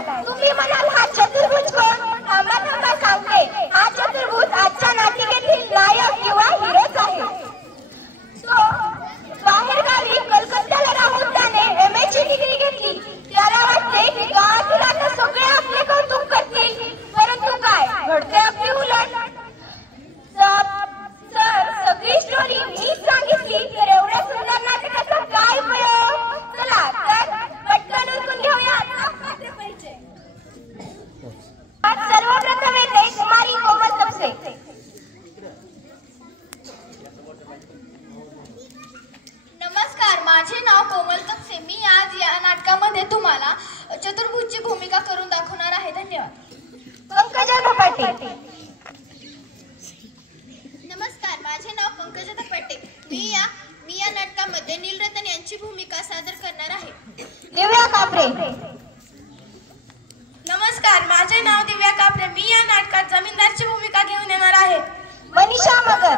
आलाय. तुम्ही म्हणाल हा चतुर्भुज कोण? थांबा थांबा सांगते. हा चतुर्भुज आजच्या नाटिकेतील नायक किंवा हिरोच आहे. तो बाहेर गावी कलकत्त्याला राहून त्याने MA ची डिग्री घेतली. त्याला वाटते की गावातील आता सगळे आपले कौतुक करतील, परंतु काय घडते आपली उलट. सर सगळी स्टोरी मीच सांगितली तर एवढ्या सुंदर नाटकाचा काय उपयोग? चला तर पटकन उरकून घेऊया आजचा परिचय. सर्वप्रथम येते कुमारी कोमल तपसे. नमस्कार, माझे नाव कोमल तपसे. मी आज या नाटकामध्ये तुम्हाला चतुर्भुजची भूमिका करून दाखवणार आहे. धन्यवाद. पंकजा धपाटे. नमस्कार, माझे नाव पंकजा धपाटे. मी या नाटकामध्ये नीलरतन यांची भूमिका सादर करणार आहे. दिव्या कापरे. नमस्कार, माझे नाव दिव्या कापरे. मी या नाटकात जमीनदारची भूमिका घेऊन येणार आहे. मनीषा मगर.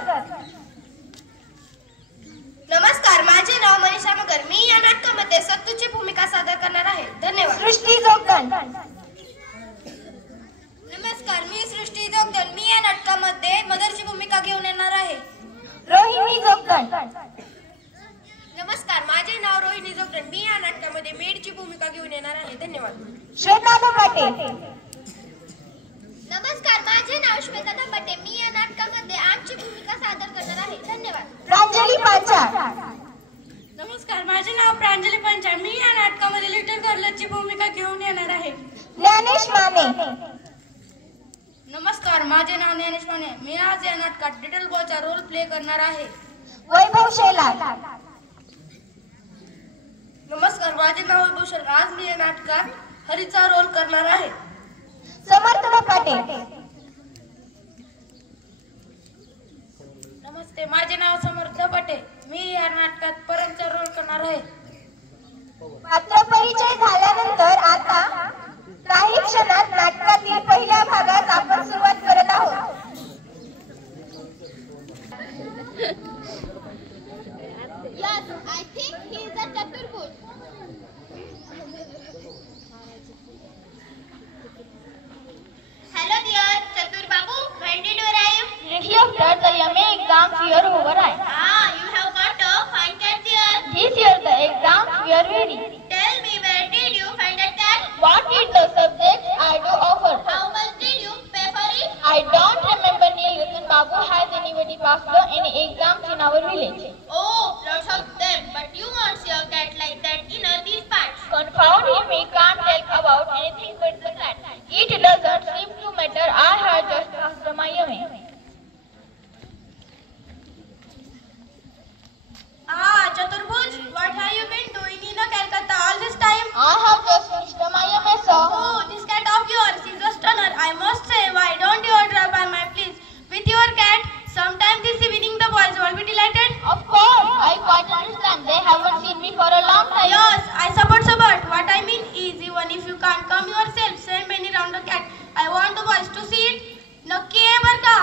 नमस्कार, माझे नाव मनीषा मगर. मी या नाटकामध्ये सत्तूची भूमिका सादर करणार आहे. धन्यवाद. सृष्टी जोगदंड. नमस्कार, मी सृष्टी जोगदंड. मी या नाटकामध्ये मदरची भूमिका घेऊन येणार आहे. रोहिणी जोगदंड. नमस्कार, माझे नाव रोहिणी जोगदंड. मी या नाटकामध्ये मेडची भूमिका घेऊन येणार आहे. धन्यवाद. श्वेता धपाटे. नमस्कार, माझे नाव श्वेता धपाटे. मी या नाटकामध्ये आमची भूमिका सादर करणार आहे. धन्यवाद. प्रांजली पांचाळ. नमस्कार, माझे नाव प्रांजली पांचाळ. मी या नाटकामध्ये लिटल गर्लची भूमिका घेऊन येणार आहे. ज्ञानेश माने. नमस्कार, माझे नाव ज्ञानेश माने. मी आज या नाटकात लिटल बॉयचा रोल प्ले करणार आहे. वैभव शेलार. नमस्कार, माझे नाव वैभव शेलार. आज मी या नाटकात हरीचा रोल करणार आहे. समर्थ धपाटे. नमस्ते, माझे नाव समर्थ धपाटे. मी या नाटकात परमचा रोल करणार आहे. पात्र परिचय झाल्यानंतर आता काही क्षणात नाटकातील पहिल्या भागात आपण सुरुवात करत आहोत. Yes, I think he is a Chaturbhuj. Hello dear Chatur Babu, when did you arrive? Little after the MA exams were over. You have got a fine cat dear. This year the exams were very. Tell me, where did you find that cat? What is the subject I do offer? How much did you pay for it? I don't remember Neelratan Babu has anybody passed any exams in our village. Oh, lots of them. But you won't see a cat like that in these parts. Confound him, he can't tell about anything but the cat. It doesn't seem to matter. I have just passed my MA. Chaturbhuj, what have you been doing in Calcutta all this time? I have just finished my MA, sir. Oh, this cat of yours is a stunner. I must say, why don't you order by my place with your cat? Sometime this evening the boys will be delighted. Of course, I quite understand. They haven't seen me for a long time. Yes, I support. What I mean is, even if you can't come yourself, send Benny round the cat. I want the boys to see it. Nakki hai barka.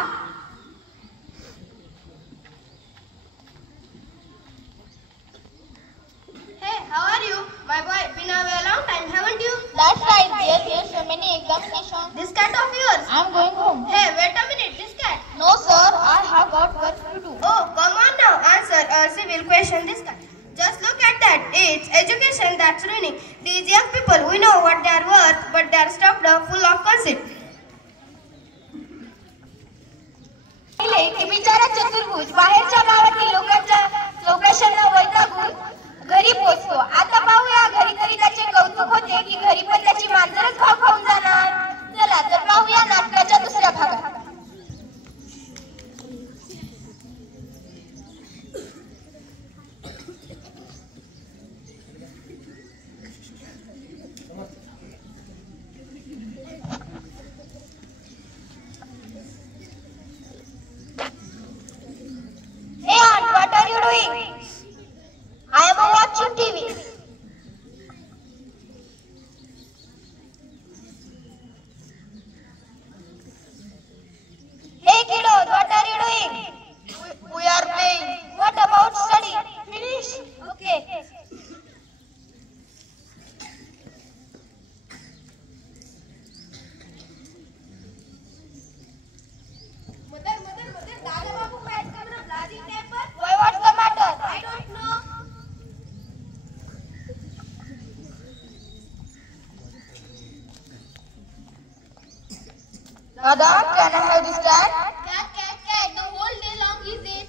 Hey, how are you? My boy, been away a long time, haven't you? That's right, dear. There's so many examinations. This cat of yours? I'm going home. Hey, wait a minute, this cat. No, sir. I have got work to do. Oh, come on now, answer a civil question, this cat. Just look at that. It's education that's ruining. These young people, we know what they are worth, but they are stuffed full of conceit. बिचारा चतुर्भुज बाहेरच्या गावातील लोकांना वैतागून घरी पोहोचतो. आता पाहूया घरी तरी त्याचे कौतुक होते की घरी पण त्याची मांजरच भाव खाऊन जाणार. चला तर पाहूया नाटकाच्या दुसऱ्या भागात. Adam, can I have this cat? Cat, the whole day long is it?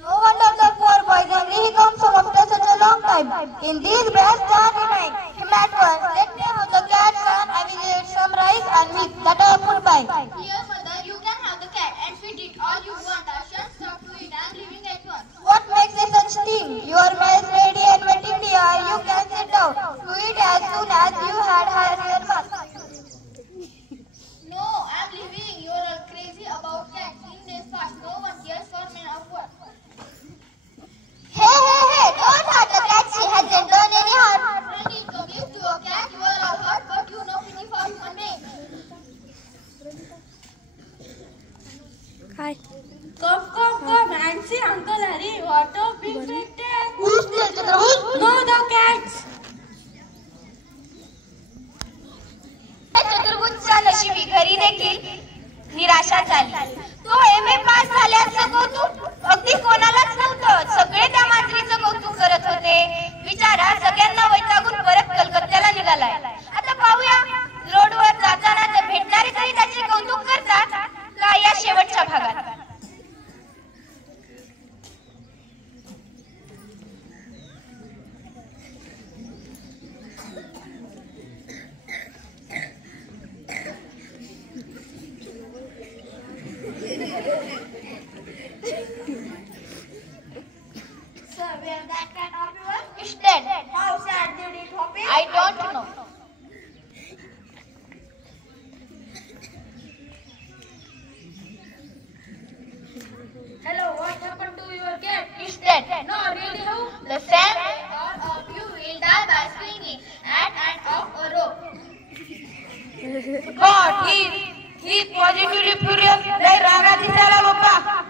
No wonder the poor boy he comes home after such a long time. In these best are remain him at once. Let me have the cat, son. I will eat some rice and milk that I put by. Here, mother, you can have the cat and feed it all you want. I shan't stop to eat. I am leaving at once. What makes a such thing? Your meal is ready and waiting here. You can sit down to eat as soon as you had your mouth. No, I am leaving. You are all crazy about cats. In days past, no one cares for men of work. Hey, don't hurt the cat. She hasn't done any harm. Randy, come used to a cat. You are all hurt, but you know pity for human beings. Hi. Come and see Uncle Harry. What a big tail. Who's there, Chaturvut? No, the cats. चतुर्भुजच्या नशिबी घरी देखील निराशा झाली. तो MA पास झाल्याचं कौतुक अगदी कोणालाच नव्हतं. सगळे त्या मांजरीचं कौतुक करत होते. बिचारा सगळ्यांना वैतागून परत कलकत्त्याला निघालाय. आता पाहूया रोडवर जाताना तर भेटणारे तरी त्याचे कौतुक करतात का या शेवटच्या भागात. That cat of yours Is dead. How sad did it happen? I don't know. Hello, what happened to your cat? Is dead. No, really, how? The same. All of you will die by swinging at and off a rope. God, he is positively furious. लय रागा दिसायला बाप्पा.